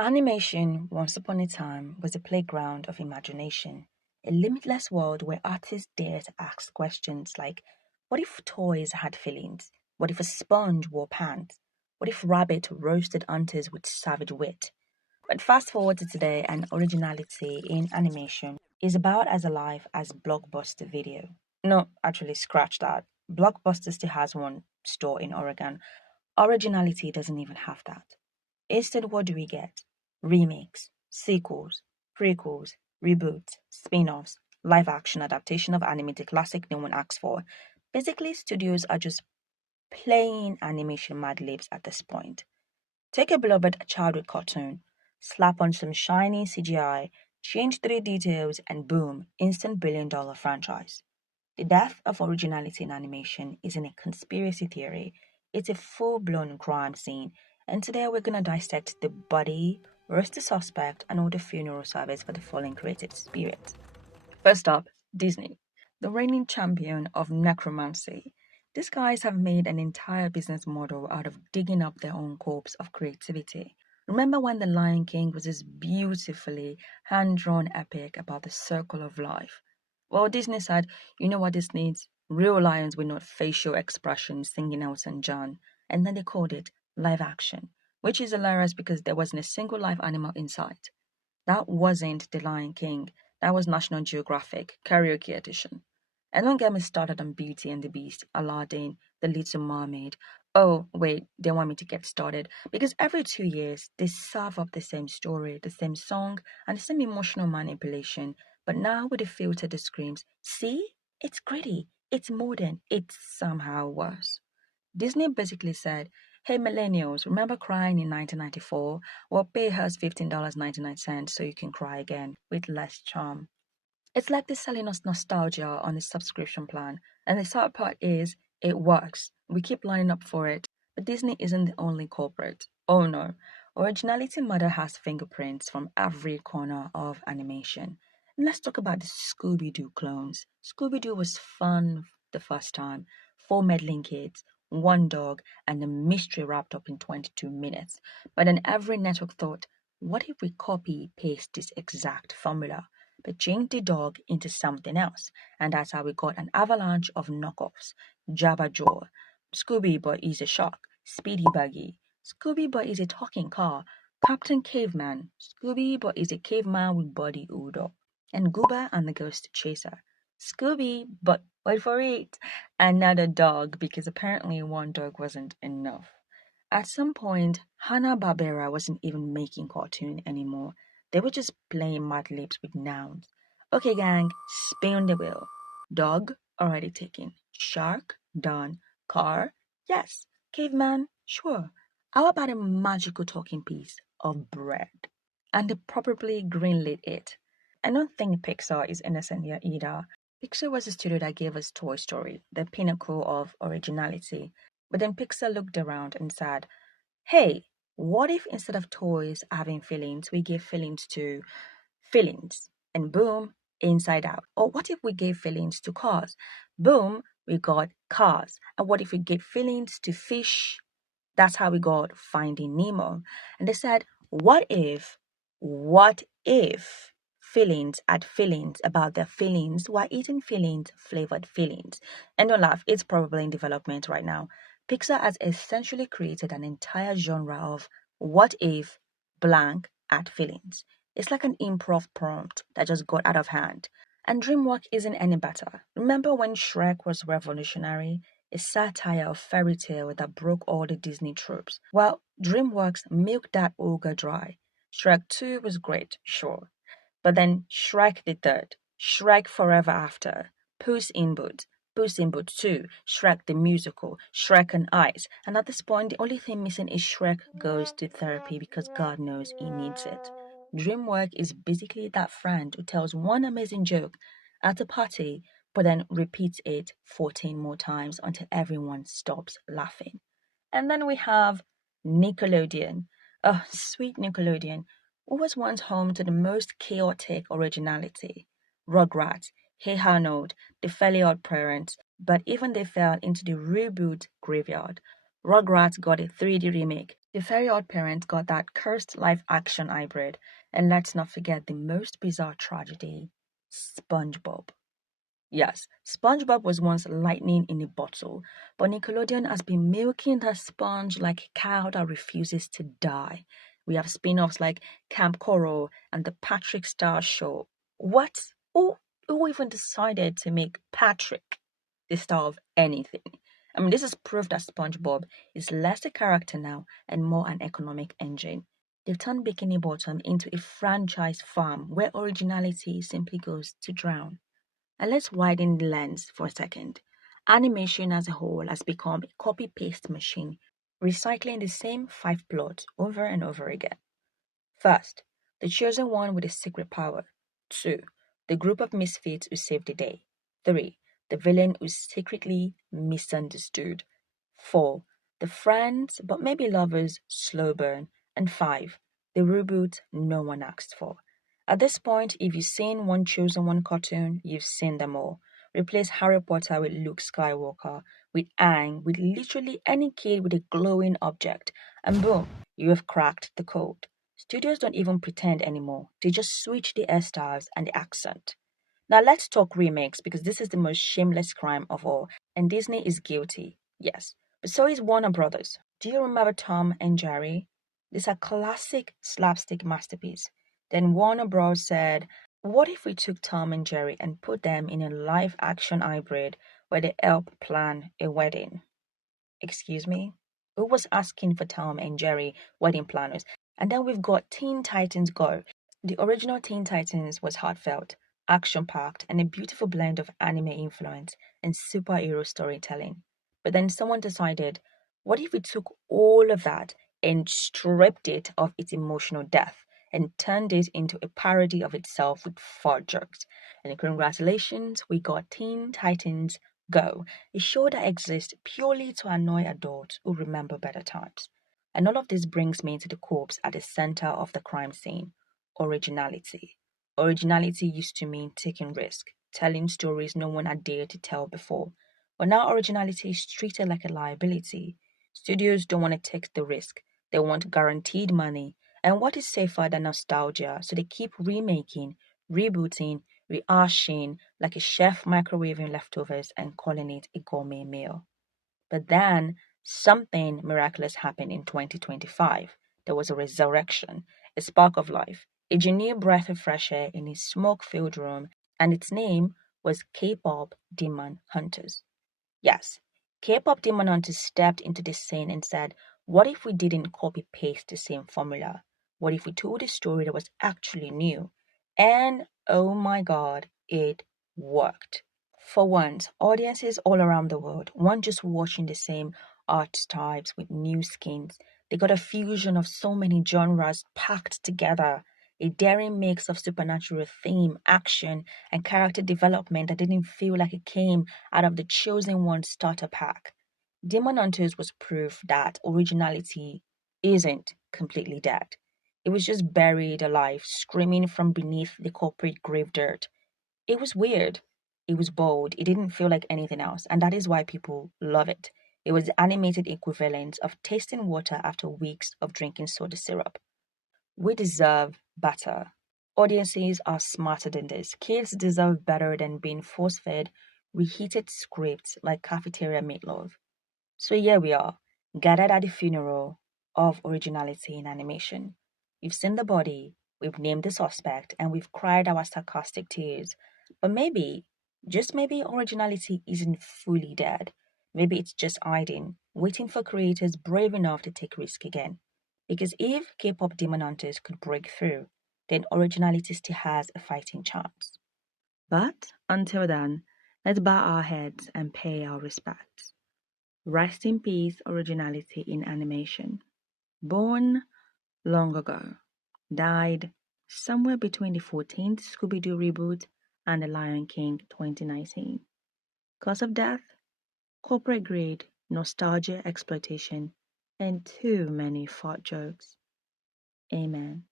Animation, once upon a time, was a playground of imagination, a limitless world where artists dared to ask questions like, what if toys had feelings? What if a sponge wore pants? What if rabbit roasted aunties with savage wit? But fast forward to today, and originality in animation is about as alive as Blockbuster Video. No, actually, scratch that. Blockbuster still has one store in Oregon. Originality doesn't even have that. Instead, what do we get? Remakes, sequels, prequels, reboots, spin offs, live action adaptation of animated classic no one asks for. Basically, studios are just playing animation mad libs at this point. Take a beloved childhood cartoon, slap on some shiny CGI, change three details, and boom, instant billion-dollar franchise. The death of originality in animation isn't a conspiracy theory, it's a full blown crime scene. And today we're going to dissect the body, roast the suspect, and order funeral service for the fallen creative spirit. First up, Disney, the reigning champion of necromancy. These guys have made an entire business model out of digging up their own corpse of creativity. Remember when The Lion King was this beautifully hand drawn epic about the circle of life? Well, Disney said, you know what this needs? Real lions with not facial expressions singing Elton John. And then they called it live action, which is hilarious because there wasn't a single live animal in sight. That wasn't The Lion King. That was National Geographic, karaoke edition. And don't get me started on Beauty and the Beast, Aladdin, The Little Mermaid. Oh, wait, they want me to get started. Because every 2 years, they serve up the same story, the same song, and the same emotional manipulation. But now with a filter that screams, see? It's gritty, it's modern, it's somehow worse. Disney basically said, hey millennials, remember crying in 1994? Well, pay us $15.99 so you can cry again with less charm. It's like they're selling us nostalgia on a subscription plan. And the sad part is, it works. We keep lining up for it. But Disney isn't the only culprit. Oh no. Originality Mother has fingerprints from every corner of animation. And let's talk about the Scooby Doo clones. Scooby Doo was fun the first time. Four meddling kids, one dog, and a mystery wrapped up in 22 minutes. But then every network thought, what if we copy paste this exact formula? But change the dog into something else. And that's how we got an avalanche of knockoffs. Jabba Jaw, Scooby but is a shark, Speedy Buggy, Scooby but is a talking car, Captain Caveman, Scooby but is a caveman with body odor, and Gooba and the Ghost Chaser. Scooby, but wait for it, another dog because apparently one dog wasn't enough. At some point, Hanna-Barbera wasn't even making cartoon anymore. They were just playing mad libs with nouns. Okay, gang, spin the wheel. Dog, already taken. Shark, done. Car, yes. Caveman, sure. How about a magical talking piece of bread? And they probably greenlit it. I don't think Pixar is innocent here either. Pixar was the studio that gave us Toy Story, the pinnacle of originality. But then Pixar looked around and said, hey, what if instead of toys having feelings, we give feelings to feelings? And boom, inside out. Or what if we gave feelings to cars? Boom, we got cars. And what if we gave feelings to fish? That's how we got Finding Nemo. And they said, what if feelings had feelings about their feelings while eating feelings flavored feelings? And don't laugh, it's probably in development right now. Pixar has essentially created an entire genre of what if blank had feelings. It's like an improv prompt that just got out of hand. And DreamWorks isn't any better. Remember when Shrek was revolutionary? A satire of fairy tale that broke all the Disney tropes. Well, DreamWorks milked that ogre dry. Shrek 2 was great, sure. But then Shrek the Third, Shrek Forever After, Puss in Boots 2, Shrek the Musical, Shrek and Ice. And at this point, the only thing missing is Shrek goes to therapy because God knows he needs it. DreamWorks is basically that friend who tells one amazing joke at a party but then repeats it 14 more times until everyone stops laughing. And then we have Nickelodeon. Oh, sweet Nickelodeon, who was once home to the most chaotic originality. Rugrats, Hey Arnold, The Fairly Odd Parents, but even they fell into the reboot graveyard. Rugrats got a 3D remake, The Very Odd Parents got that cursed live action hybrid, and let's not forget the most bizarre tragedy, SpongeBob. Yes, SpongeBob was once lightning in a bottle, but Nickelodeon has been milking that sponge like a cow that refuses to die. We have spin offs like Camp Coral and The Patrick Star Show. What? Who even decided to make Patrick the star of anything? I mean, this is proof that SpongeBob is less a character now and more an economic engine. They've turned Bikini Bottom into a franchise farm where originality simply goes to drown. And let's widen the lens for a second. Animation as a whole has become a copy paste machine, recycling the same five plots over and over again. First, the chosen one with a secret power. 2. The group of misfits who save the day. 3. The villain who's secretly misunderstood. 4. The friends, but maybe lovers, slow burn. And 5. The reboot no one asked for. At this point, if you've seen one chosen one cartoon, you've seen them all. Replace Harry Potter with Luke Skywalker, with Aang, with literally any kid with a glowing object, and boom, you have cracked the code. Studios don't even pretend anymore. They just switch the hairstyles and the accent. Now let's talk remakes because this is the most shameless crime of all, and Disney is guilty. Yes, but so is Warner Brothers. Do you remember Tom and Jerry? These are classic slapstick masterpieces. Then Warner Bros. Said, what if we took Tom and Jerry and put them in a live action hybrid where they help plan a wedding? Excuse me? Who was asking for Tom and Jerry wedding planners? And then we've got Teen Titans Go. The original Teen Titans was heartfelt, action packed, and a beautiful blend of anime influence and superhero storytelling. But then someone decided, what if we took all of that and stripped it of its emotional depth and turned it into a parody of itself with fart jokes? And congratulations, we got Teen Titans Go, a show that exists purely to annoy adults who remember better times. And all of this brings me to the corpse at the center of the crime scene, originality. Originality used to mean taking risk, telling stories no one had dared to tell before. But now originality is treated like a liability. Studios don't want to take the risk. They want guaranteed money. And what is safer than nostalgia? So they keep remaking, rebooting, rehashing like a chef microwaving leftovers and calling it a gourmet meal. But then something miraculous happened in 2025. There was a resurrection, a spark of life, a genuine breath of fresh air in a smoke filled room, and its name was K pop Demon Hunters. Yes, K pop Demon Hunters stepped into the scene and said, what if we didn't copy paste the same formula? What if we told a story that was actually new? And oh my god, it worked. For once, audiences all around the world weren't just watching the same art types with new skins. They got a fusion of so many genres packed together. A daring mix of supernatural theme, action, and character development that didn't feel like it came out of the chosen one starter pack. Demon Hunters was proof that originality isn't completely dead. It was just buried alive, screaming from beneath the corporate grave dirt. It was weird. It was bold. It didn't feel like anything else, and that is why people love it. It was the animated equivalent of tasting water after weeks of drinking soda syrup. We deserve better. Audiences are smarter than this. Kids deserve better than being force fed reheated scripts like cafeteria meatloaf. So here we are, gathered at the funeral of originality in animation. We've seen the body, we've named the suspect, and we've cried our sarcastic tears. But maybe, just maybe, originality isn't fully dead. Maybe it's just hiding, waiting for creators brave enough to take risk again. Because if K-pop demon hunters could break through, then originality still has a fighting chance. But until then, let's bow our heads and pay our respects. Rest in peace, originality in animation. Born long ago, died somewhere between the 14th Scooby Doo reboot and The Lion King 2019. Cause of death? Corporate greed, nostalgia exploitation, and too many fart jokes. Amen.